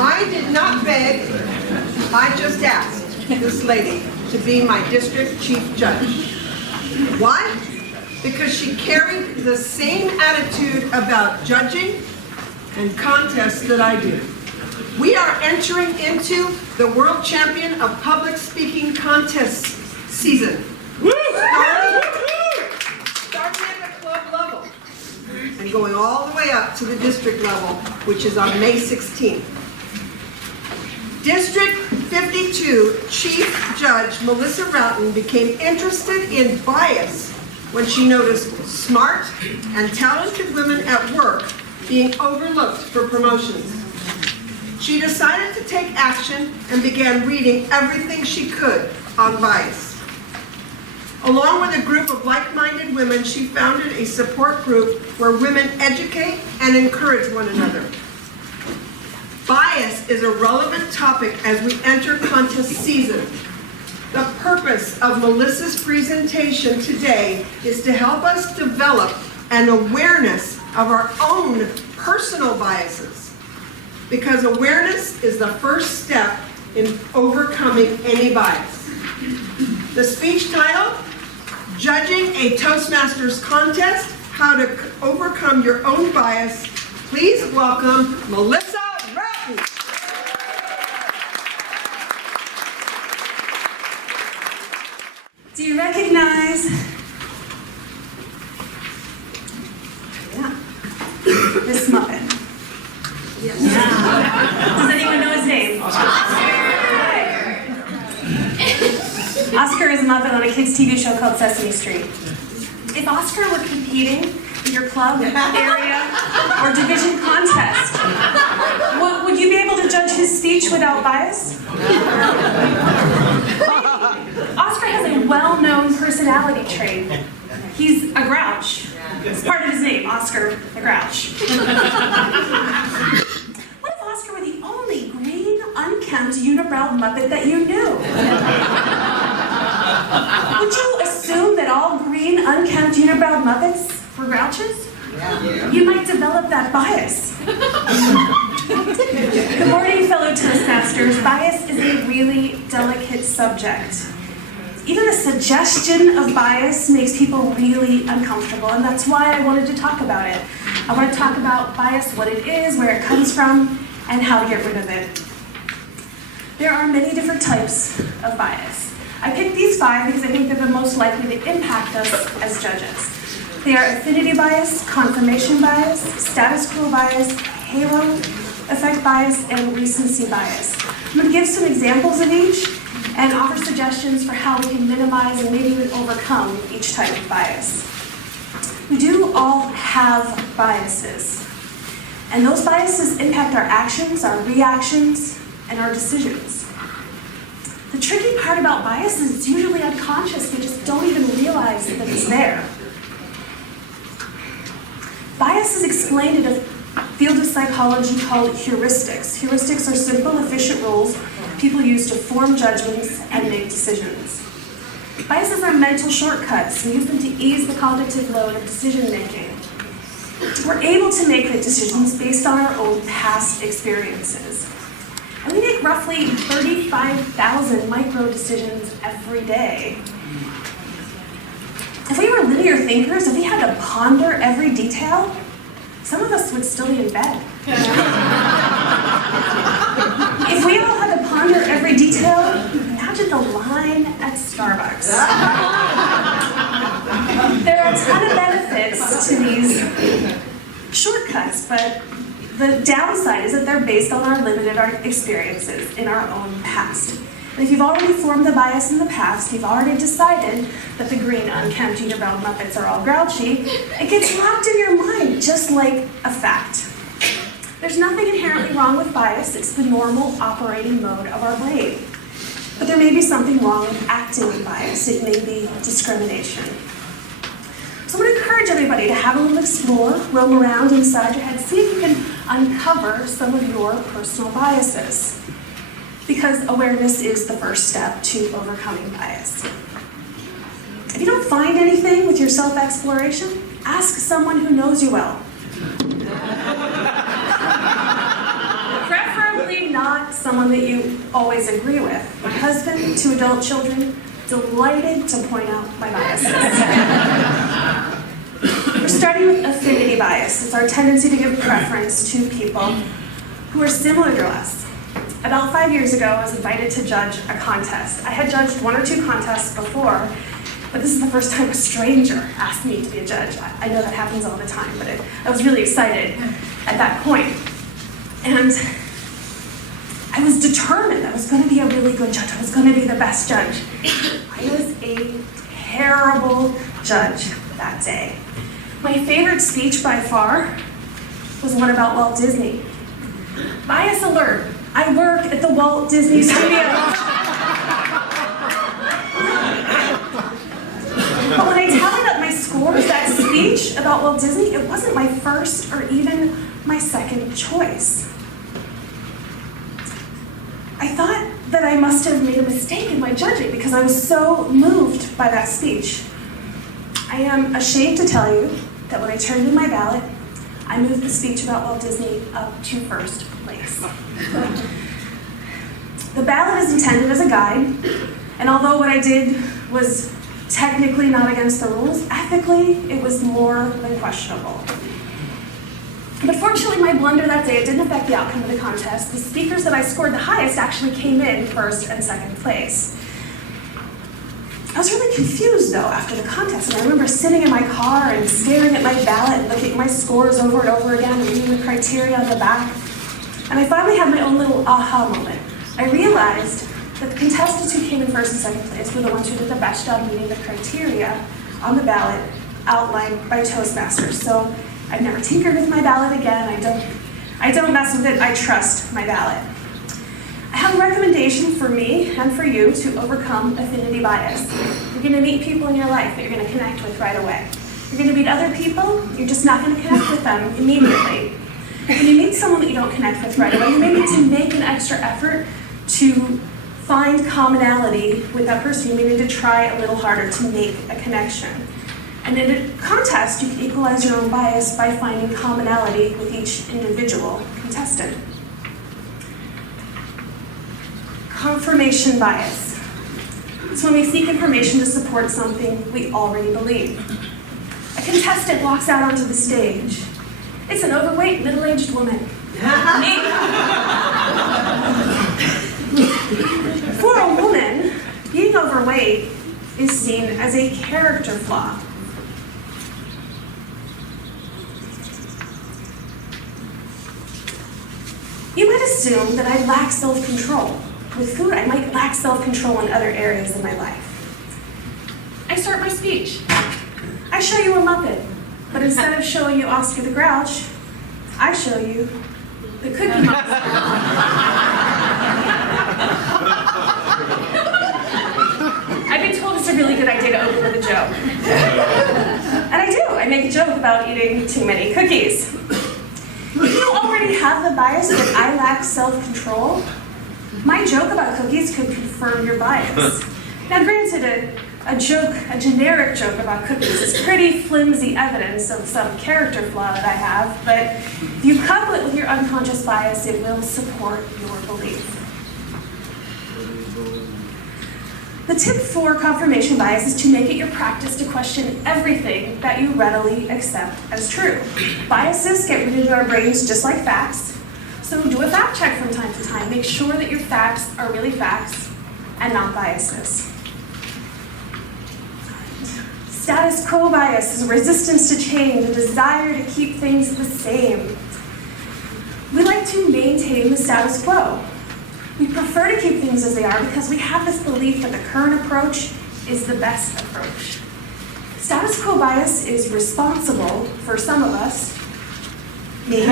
I did not beg, I just asked this lady to be my district chief judge. Why? Because she carried the same attitude about judging and contests that I do. We are entering into the World Champion of Public Speaking Contest season. Starting at the club level and going all the way up to the district level, which is on May 16th. District 52 Chief Judge Melissa Roughton became interested in bias when she noticed smart and talented women at work being overlooked for promotions. She decided to take action and began reading everything she could on bias. Along with a group of like-minded women, she founded a support group where women educate and encourage one another. Bias is a relevant topic as we enter contest season. The purpose of Melissa's presentation today is to help us develop an awareness of our own personal biases, because awareness is the first step in overcoming any bias. The speech title, Judging a Toastmasters Contest, How to Overcome Your Own Bias. Please welcome Melissa Roughton. Do you recognize? Yeah. This Muppet? Yes. Yeah. Does anyone know his name? Oscar is a Muppet on a kids' TV show called Sesame Street. If Oscar were competing in your club, area, or division contest, would you be able to judge his speech without bias? Oscar has a well-known personality trait. He's a grouch. It's part of his name, Oscar the Grouch. What if Oscar were the only green, unkempt, unibrow Muppet that you knew? Would you assume that all green, unkempt, unibrow Muppets were grouches? Yeah. You might develop that bias. Good morning, fellow Toastmasters. Bias is a really delicate subject. Even the suggestion of bias makes people really uncomfortable, and that's why I wanted to talk about it. I want to talk about bias, what it is, where it comes from, and how to get rid of it. There are many different types of bias. I picked these 5 because I think they're the most likely to impact us as judges. They are affinity bias, confirmation bias, status quo bias, halo effect bias, and recency bias. I'm going to give some examples of each and offer suggestions for how we can minimize and maybe even overcome each type of bias. We do all have biases, and those biases impact our actions, our reactions, and our decisions. The tricky part about bias is it's usually unconscious. We just don't even realize that it's there. Bias is explained in a field of psychology called heuristics. Heuristics are simple, efficient rules people use to form judgments and make decisions. Biases are mental shortcuts. We use them to ease the cognitive load of decision making. We're able to make the decisions based on our own past experiences. And we make roughly 35,000 micro decisions every day. If we were linear thinkers, if we had to ponder every detail, some of us would still be in bed. If we all had to ponder every detail, imagine the line at Starbucks. There are a ton of benefits to these shortcuts, but the downside is that they're based on our limited experiences in our own past. And if you've already formed the bias in the past, you've already decided that the green, unkempt, unibrow Muppets are all grouchy, it gets locked in your mind just like a fact. There's nothing inherently wrong with bias. It's the normal operating mode of our brain. But there may be something wrong with acting with bias. It may be discrimination. So I'm going to encourage everybody to have a little explore, roam around inside your head, see if you can uncover some of your personal biases. Because awareness is the first step to overcoming bias. If you don't find anything with your self-exploration, ask someone who knows you well. Preferably not not someone that you always agree with. My husband, 2 adult children, delighted to point out my biases. We're starting with affinity bias. It's our tendency to give preference to people who are similar to us. About 5 years ago, I was invited to judge a contest. I had judged 1 or 2 contests before, but this is the first time a stranger asked me to be a judge. I know that happens all the time, but I was really excited at that point. And I was determined I was going to be a really good judge. I was going to be the best judge. I was a terrible judge that day. My favorite speech by far was one about Walt Disney. Bias alert, I work at the Walt Disney Studios. But when I tallied up my scores, that speech about Walt Disney, it wasn't my first or even my second choice. I thought that I must have made a mistake in my judging because I was so moved by that speech. I am ashamed to tell you that when I turned in my ballot, I moved the speech about Walt Disney up to first place. The ballot is intended as a guide, and although what I did was technically not against the rules, ethically it was more than questionable. But fortunately, my blunder that day, it didn't affect the outcome of the contest. The speakers that I scored the highest actually came in first and second place. I was really confused, though, after the contest, and I remember sitting in my car and staring at my ballot and looking at my scores over and over again and reading the criteria on the back. And I finally had my own little aha moment. I realized that the contestants who came in first and second place were the ones who did the best job meeting the criteria on the ballot outlined by Toastmasters. So I've never tinkered with my ballot again. I don't mess with it. I trust my ballot. I have a recommendation for me and for you to overcome affinity bias. You're going to meet people in your life that you're going to connect with right away. You're going to meet other people, you're just not going to connect with them immediately. When you meet someone that you don't connect with right away, you may need to make an extra effort to find commonality with that person. You may need to try a little harder to make a connection. And in a contest, you can equalize your own bias by finding commonality with each individual contestant. Confirmation bias. It's when we seek information to support something we already believe. A contestant walks out onto the stage. It's an overweight, middle-aged woman. Me. For a woman, being overweight is seen as a character flaw. You might assume that I lack self-control. With food, I might lack self-control in other areas in my life. I start my speech. I show you a Muppet, but instead of showing you Oscar the Grouch, I show you the Cookie Monster. I've been told it's a really good idea to open with a joke. And I do. I make a joke about eating too many cookies. If you already have the bias that I lack self-control, my joke about cookies could confirm your bias. Now granted, a generic joke about cookies is pretty flimsy evidence of some character flaw that I have, but if you couple it with your unconscious bias, it will support your belief. The tip for confirmation bias is to make it your practice to question everything that you readily accept as true. Biases get rooted in our brains just like facts, so do a fact check from time to time. Make sure that your facts are really facts and not biases. Status quo bias is a resistance to change, a desire to keep things the same. We like to maintain the status quo. We prefer to keep things as they are because we have this belief that the current approach is the best approach. Status quo bias is responsible for some of us, me,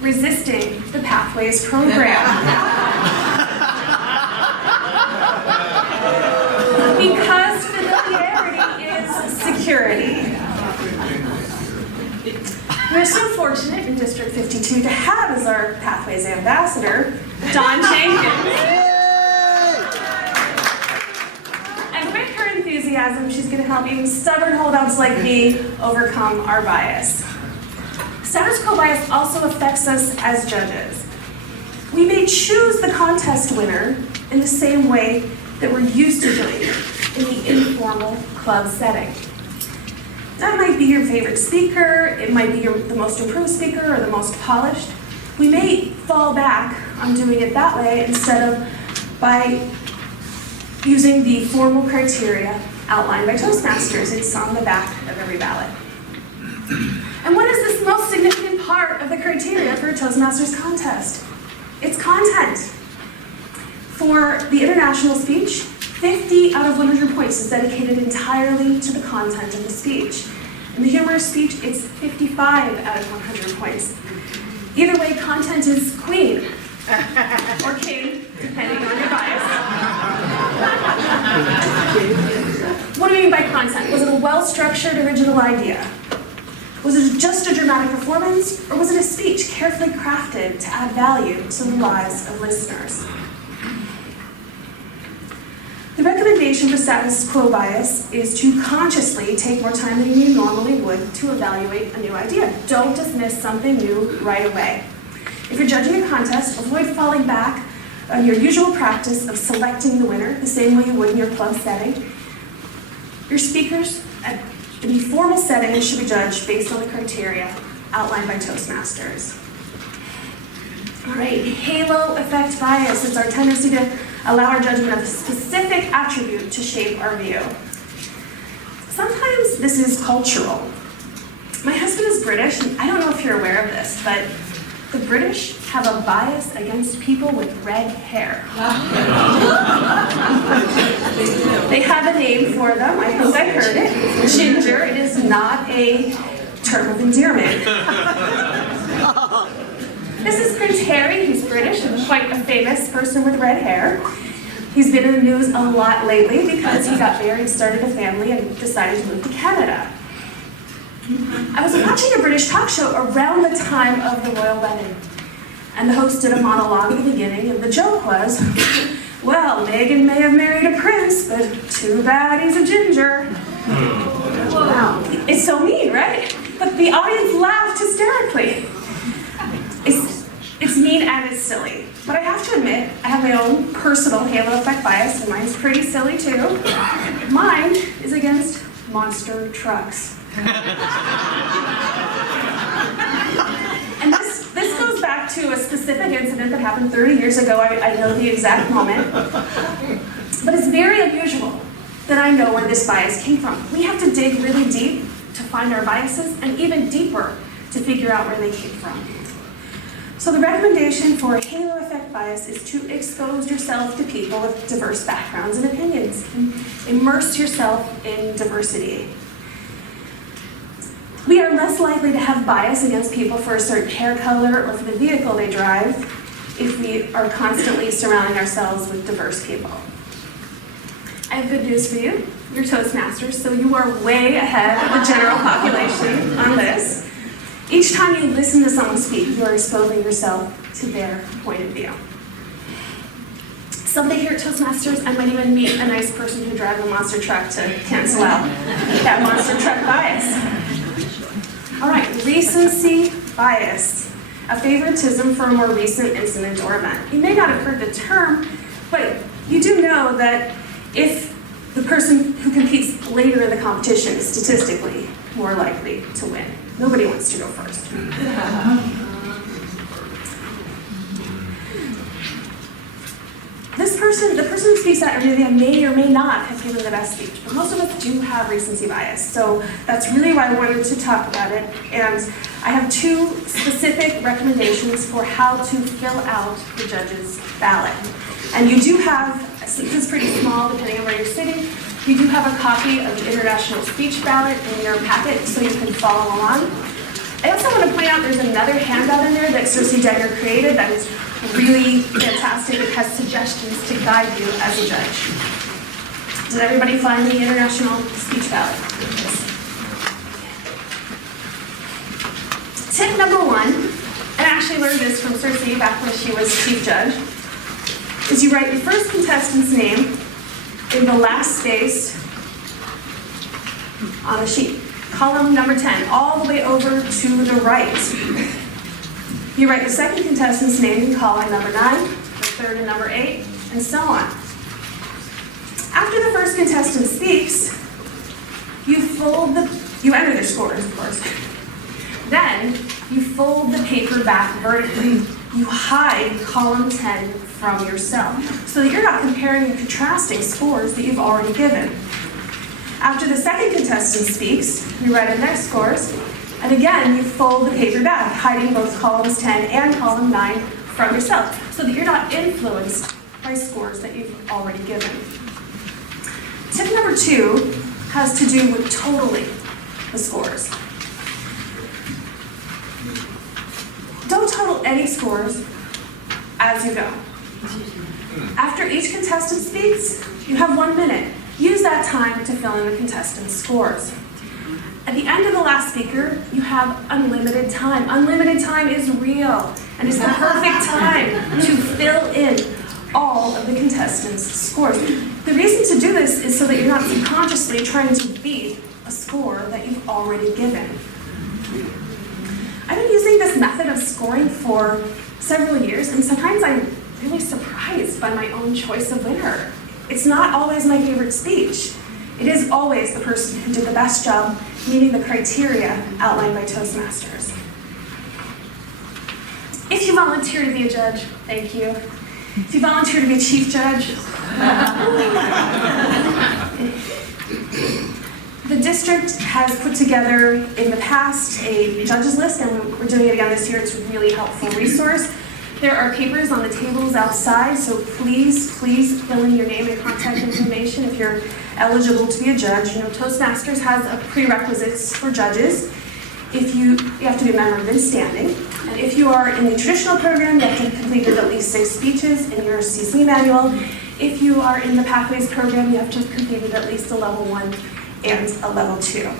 resisting the Pathways program. Because familiarity is security. We're so fortunate in District 52 to have as our Pathways ambassador, Dawn Jenkins. And with her enthusiasm, she's going to help even stubborn holdouts like me overcome our bias. Status quo bias also affects us as judges. We may choose the contest winner in the same way that we're used to doing it, in the informal club setting. That might be your favorite speaker, it might be the most improved speaker or the most polished. We may fall back on doing it that way instead of by using the formal criteria outlined by Toastmasters. It's on the back of every ballot. And what is this most significant part of the criteria for a Toastmasters contest? It's content. For the international speech, 50 out of 100 points is dedicated entirely to the content of the speech. In the humorous speech, it's 55 out of 100 points. Either way, content is queen, or king, depending on your bias. What do I mean by content? Was it a well-structured, original idea? Was it just a dramatic performance, or was it a speech carefully crafted to add value to the lives of listeners? The recommendation for status quo bias is to consciously take more time than you normally would to evaluate a new idea. Don't dismiss something new right away. If you're judging a contest, avoid falling back on your usual practice of selecting the winner the same way you would in your club setting. Your speakers in the formal setting should be judged based on the criteria outlined by Toastmasters. All right, halo effect bias. It's our tendency to allow our judgment of a specific attribute to shape our view. Sometimes this is cultural. My husband is British, and I don't know if you're aware of this, but the British have a bias against people with red hair. They have a name for them. I think I heard it. Ginger. It is not a term of endearment. This is Prince Harry. He's British and quite a famous person with red hair. He's been in the news a lot lately because he got married, started a family, and decided to move to Canada. I was watching a British talk show around the time of the royal wedding, and the host did a monologue at the beginning, and the joke was, well, Meghan may have married a prince, but too bad he's a ginger. Wow. It's so mean, right? But the audience laughed hysterically. It's mean and it's silly. But I have to admit, I have my own personal halo effect bias, and mine's pretty silly too. Mine is against monster trucks. And this goes back to a specific incident that happened 30 years ago. I know the exact moment. But it's very unusual that I know where this bias came from. We have to dig really deep to find our biases, and even deeper to figure out where they came from. So the recommendation for a halo effect bias is to expose yourself to people with diverse backgrounds and opinions. And immerse yourself in diversity. We are less likely to have bias against people for a certain hair color or for the vehicle they drive if we are constantly surrounding ourselves with diverse people. I have good news for you. You're Toastmasters, so you are way ahead of the general population on this. Each time you listen to someone speak, you are exposing yourself to their point of view. Someday here at Toastmasters, I might even meet a nice person who drives a monster truck to cancel out that monster truck bias. All right, recency bias, a favoritism for a more recent incident or event. You may not have heard the term, but you do know that if the person who competes later in the competition is statistically more likely to win. Nobody wants to go first. The person who speaks at an event may or may not have given the best speech, but most of us do have recency bias. So that's really why I wanted to talk about it. And I have two specific recommendations for how to fill out the judge's ballot. And you do have, since it's pretty small depending on where you're sitting, you do have a copy of the International Speech Ballot in your packet so you can follow along. I also want to point out there's another handout in there that Cersei Degner created that is really fantastic. It has suggestions to guide you as a judge. Did everybody find the International Speech Ballot? Tip number one, and I actually learned this from Cersei back when she was chief judge, is you write the first contestant's name in the last space on the sheet. Column number 10, all the way over to the right. You write the second contestant's name and call on number 9, the third and number 8, and so on. After the first contestant speaks, you enter their scores, of course. Then, you fold the paper back vertically. You hide column 10 from yourself, so that you're not comparing and contrasting scores that you've already given. After the second contestant speaks, you write in their scores, and again, you fold the paper back, hiding both columns 10 and column 9 from yourself, so that you're not influenced by scores that you've already given. Tip number 2 has to do with totaling the scores. Don't total any scores as you go. After each contestant speaks, you have 1 minute. Use that time to fill in the contestant's scores. At the end of the last speaker, you have unlimited time. Unlimited time is real, and it's the perfect time to fill in all of the contestants' scores. The reason to do this is so that you're not subconsciously trying to beat a score that you've already given. I've been using this method of scoring for several years, and sometimes I'm really surprised by my own choice of winner. It's not always my favorite speech. It is always the person who did the best job meeting the criteria outlined by Toastmasters. If you volunteer to be a judge, thank you. If you volunteer to be a chief judge, the district has put together in the past a judges list, and we're doing it again this year. It's a really helpful resource. There are papers on the tables outside, so please fill in your name and contact information if you're eligible to be a judge. You know, Toastmasters has a prerequisites for judges. You have to be a member of good standing. And if you are in the traditional program, you have to have completed at least 6 speeches in your CC manual. If you are in the Pathways program, you have to have completed at least a level 1 and a level 2.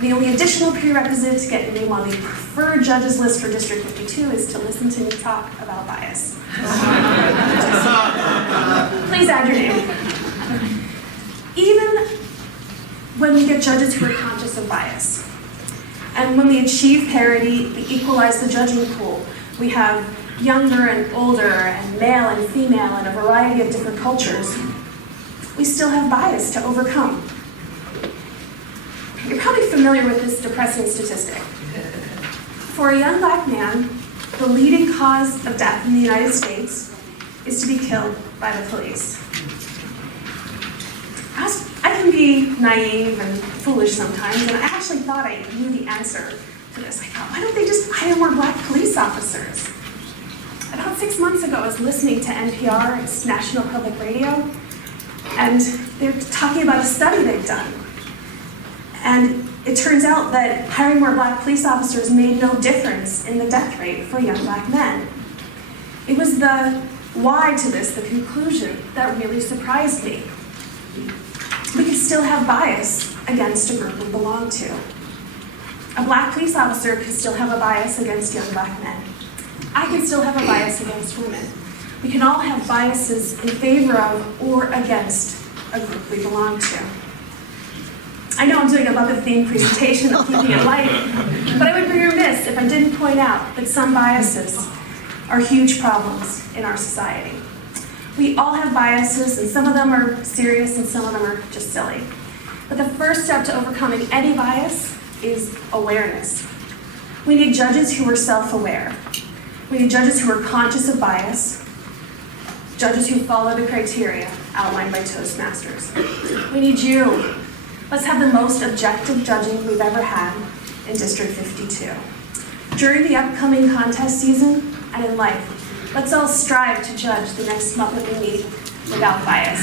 The only additional prerequisite to get your name on the preferred judges list for District 52 is to listen to me talk about bias. Please add your name. Even when we get judges who are conscious of bias, and when we achieve parity, we equalize the judging pool. We have younger and older, and male and female, and a variety of different cultures. We still have bias to overcome. You're probably familiar with this depressing statistic. For a young black man, the leading cause of death in the United States is to be killed by the police. I can be naive and foolish sometimes, and I actually thought I knew the answer to this. I thought, why don't they just hire more black police officers? About 6 months ago, I was listening to NPR, it's National Public Radio, and they're talking about a study they've done. And it turns out that hiring more black police officers made no difference in the death rate for young black men. It was the why to this, the conclusion, that really surprised me. We could still have bias against a group we belong to. A black police officer could still have a bias against young black men. I can still have a bias against women. We can all have biases in favor of or against a group we belong to. I know I'm doing a love-themed presentation of keeping it light, but I would be remiss if I didn't point out that some biases are huge problems in our society. We all have biases, and some of them are serious and some of them are just silly. But the first step to overcoming any bias is awareness. We need judges who are self-aware. We need judges who are conscious of bias, judges who follow the criteria outlined by Toastmasters. We need you. Let's have the most objective judging we've ever had in District 52. During the upcoming contest season and in life, let's all strive to judge the next Muppet we meet without bias.